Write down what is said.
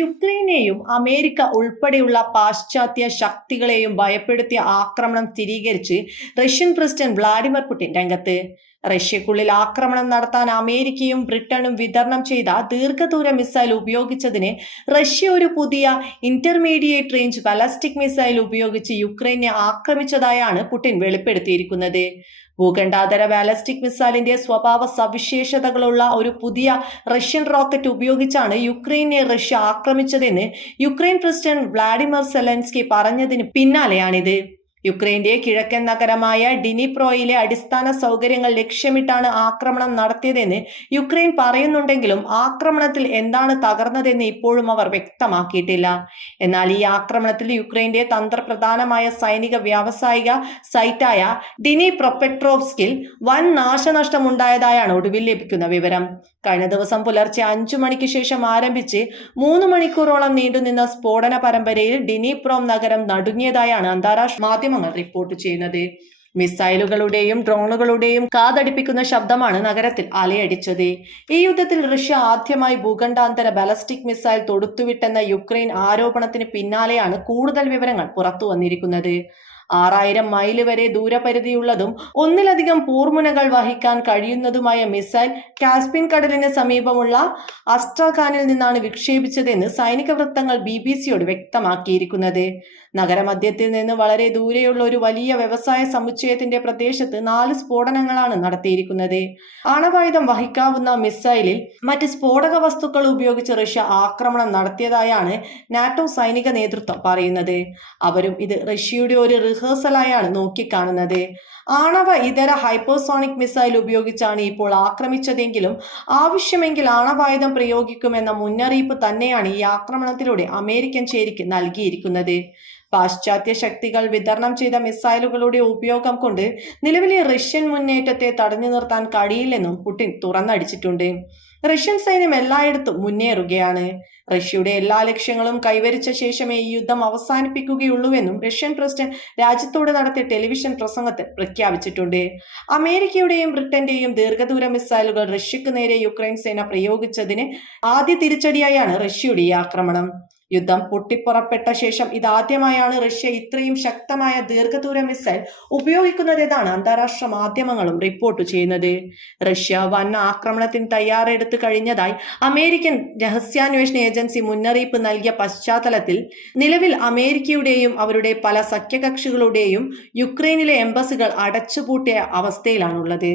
യുക്രൈനെയും America ഉൾപ്പെടെയുള്ള പാശ്ചാത്യ ശക്തികളെയും ഭയപ്പെടുത്തിയ ആക്രമണം സ്ഥിരീകരിച്ച് റഷ്യൻ പ്രസിഡന്റ് വ്ളാഡിമിർ പുടിൻ രംഗത്ത്. റഷ്യക്കുള്ളിൽ ആക്രമണം നടത്താൻ അമേരിക്കയും ബ്രിട്ടനും വിതരണം ചെയ്ത ദീർഘദൂര മിസൈൽ ഉപയോഗിച്ചതിന് റഷ്യ ഒരു പുതിയ ഇന്റർമീഡിയറ്റ് റേഞ്ച് ബലാസ്റ്റിക് മിസൈൽ ഉപയോഗിച്ച് യുക്രൈനെ ആക്രമിച്ചതായാണ് പുടിൻ വെളിപ്പെടുത്തിയിരിക്കുന്നത്. ഭൂഖണ്ഡാതര ബാലസ്റ്റിക് മിസൈലിന്റെ സ്വഭാവ സവിശേഷതകളുള്ള ഒരു പുതിയ റഷ്യൻ റോക്കറ്റ് ഉപയോഗിച്ചാണ് യുക്രൈനെ റഷ്യ ആക്രമിച്ചതെന്ന് യുക്രൈൻ പ്രസിഡന്റ് വ്ളാഡിമിർ സെലൻസ്കി പറഞ്ഞതിന് പിന്നാലെയാണിത്. യുക്രൈന്റെ കിഴക്കൻ നഗരമായ ഡിനിപ്രോയിലെ അടിസ്ഥാന സൗകര്യങ്ങൾ ലക്ഷ്യമിട്ടാണ് ആക്രമണം നടത്തിയതെന്ന് യുക്രൈൻ പറയുന്നുണ്ടെങ്കിലും ആക്രമണത്തിൽ എന്താണ് തകർന്നതെന്ന് ഇപ്പോഴും അവർ വ്യക്തമാക്കിയിട്ടില്ല. എന്നാൽ ഈ ആക്രമണത്തിൽ യുക്രൈന്റെ തന്ത്രപ്രധാനമായ സൈനിക വ്യാവസായിക സൈറ്റായ ഡിനി പ്രൊപെട്രോവ്സ്കിൽ വൻ നാശനഷ്ടമുണ്ടായതായാണ് ഒടുവിൽ ലഭിക്കുന്ന വിവരം. കഴിഞ്ഞ ദിവസം പുലർച്ചെ അഞ്ചു മണിക്ക് ശേഷം ആരംഭിച്ച് മൂന്ന് മണിക്കൂറോളം നീണ്ടുനിന്ന സ്ഫോടന പരമ്പരയിൽ ഡിനിപ്രോം നഗരം നടുങ്ങിയതായാണ് അന്താരാഷ്ട്ര മാധ്യമങ്ങൾ റിപ്പോർട്ട് ചെയ്യുന്നത്. മിസൈലുകളുടെയും ഡ്രോണുകളുടെയും കാതടിപ്പിക്കുന്ന ശബ്ദമാണ് നഗരത്തിൽ അലയടിച്ചത് ഈ യുദ്ധത്തിൽ റഷ്യ ആദ്യമായി ഭൂഖണ്ഡാന്തര ബാലസ്റ്റിക് മിസൈൽ തൊടുത്തുവിട്ടെന്ന യുക്രൈൻ ആരോപണത്തിന് പിന്നാലെയാണ് കൂടുതൽ വിവരങ്ങൾ പുറത്തു വന്നിരിക്കുന്നത് ആറായിരം മൈൽ വരെ ദൂരപരിധിയുള്ളതും ഒന്നിലധികം പൂർമുനകൾ വഹിക്കാൻ കഴിയുന്നതുമായ മിസൈൽ കാസ്പിൻ കടലിന് സമീപമുള്ള അസ്ട്രാഖാനിൽ നിന്നാണ് വിക്ഷേപിച്ചതെന്ന് സൈനിക വൃത്തങ്ങൾ ബി ബി സിയോട് വ്യക്തമാക്കിയിരിക്കുന്നത്. നഗരമധ്യത്തിൽ നിന്ന് വളരെ ദൂരെയുള്ള ഒരു വലിയ വ്യവസായ സമുച്ചയത്തിന്റെ പ്രദേശത്ത് നാല് സ്ഫോടനങ്ങളാണ് നടത്തിയിരിക്കുന്നത്. ആണവായുധം വഹിക്കാവുന്ന മിസൈലിൽ മറ്റ് സ്ഫോടക വസ്തുക്കൾ ഉപയോഗിച്ച് റഷ്യ ആക്രമണം നടത്തിയതായാണ് നാറ്റോ സൈനിക നേതൃത്വം പറയുന്നത്. അവരും ഇത് റഷ്യയുടെ ഒരു റിഹേഴ്സലായാണ് നോക്കിക്കാണുന്നത്. ആണവ ഇതര ഹൈപ്പോസോണിക് മിസൈൽ ഉപയോഗിച്ചാണ് ഇപ്പോൾ ആക്രമിച്ചതെങ്കിലും ആവശ്യമെങ്കിൽ ആണവായുധം പ്രയോഗിക്കുമെന്ന മുന്നറിയിപ്പ് തന്നെയാണ് ഈ ആക്രമണത്തിലൂടെ അമേരിക്കൻ ചേരിക്ക് നൽകിയിരിക്കുന്നത്. പാശ്ചാത്യ ശക്തികൾ വിതരണം ചെയ്ത മിസൈലുകളുടെ ഉപയോഗം കൊണ്ട് നിലവിലെ റഷ്യൻ മുന്നേറ്റത്തെ തടഞ്ഞു നിർത്താൻ കഴിയില്ലെന്നും പുടിൻ തുറന്നടിച്ചിട്ടുണ്ട്. റഷ്യൻ സൈന്യം എല്ലായിടത്തും മുന്നേറുകയാണ്. റഷ്യയുടെ എല്ലാ ലക്ഷ്യങ്ങളും കൈവരിച്ച ശേഷമേ ഈ യുദ്ധം അവസാനിപ്പിക്കുകയുള്ളൂവെന്നും റഷ്യൻ പ്രസിഡന്റ് രാജ്യത്തോട് നടത്തിയ ടെലിവിഷൻ പ്രസംഗത്തിൽ പ്രഖ്യാപിച്ചിട്ടുണ്ട്. അമേരിക്കയുടെയും ബ്രിട്ടന്റെയും ദീർഘദൂര മിസൈലുകൾ റഷ്യക്ക് നേരെ യുക്രൈൻ സേന പ്രയോഗിച്ചതിന് ആദ്യ തിരിച്ചടിയായാണ് റഷ്യയുടെ ഈ ആക്രമണം. യുദ്ധം പൊട്ടിപ്പുറപ്പെട്ട ശേഷം ഇതാദ്യമായാണ് റഷ്യ ഇത്രയും ശക്തമായ ദീർഘദൂര മിസൈൽ ഉപയോഗിക്കുന്നതെന്നാണ് അന്താരാഷ്ട്ര മാധ്യമങ്ങളും റിപ്പോർട്ട് ചെയ്യുന്നത്. റഷ്യ വൻ ആക്രമണത്തിന് തയ്യാറെടുത്ത് കഴിഞ്ഞതായി അമേരിക്കൻ രഹസ്യാന്വേഷണ ഏജൻസി മുന്നറിയിപ്പ് നൽകിയ പശ്ചാത്തലത്തിൽ നിലവിൽ അമേരിക്കയുടെയും അവരുടെ പല സഖ്യകക്ഷികളുടെയും യുക്രൈനിലെ എംബസികൾ അടച്ചുപൂട്ടിയ അവസ്ഥയിലാണുള്ളത്.